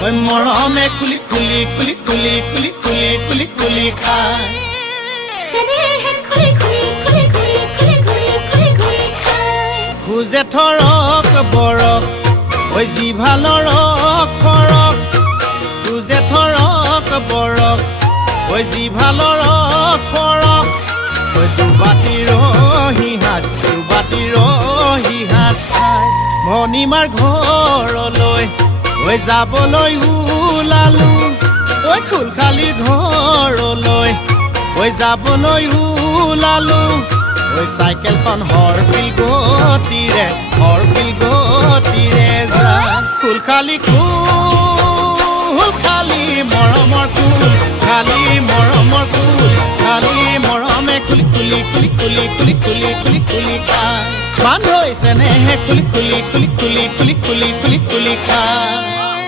ঐ মৰমে কুলি কুলি কুলি কুলি কুলি কুলি কুলি কুলি খায় চেনেহে খুলি খুলি খুলি খুলি খুলি খুলি খুলি খুলি খায় খুজে থৰক বৰক ঐ জিভালৰ খৰক খুজে থৰক বৰক ঐ জিভালৰ খৰক ঐ দুবাটিৰ হিহাজ খায় ভনীমাৰ ঘৰলৈ ঐ যাবলৈ ওলালো ঐ খুলখালিৰ ঘৰলৈ ঐ যাবলৈ ওলালো ঐ চাইকেলখন হৰপিল গতিৰে যায় খুলখালি খালি মৰমৰ কুল খালি মৰমৰ কুল খালি মৰমে কুলি কুলি কুলি কুলি কুলি কুলি কুলি কুলি খায় মান হৈছে নেহে কুলি কুলি কুলি কুলি কুলি কুলি কুলি কুলি খায়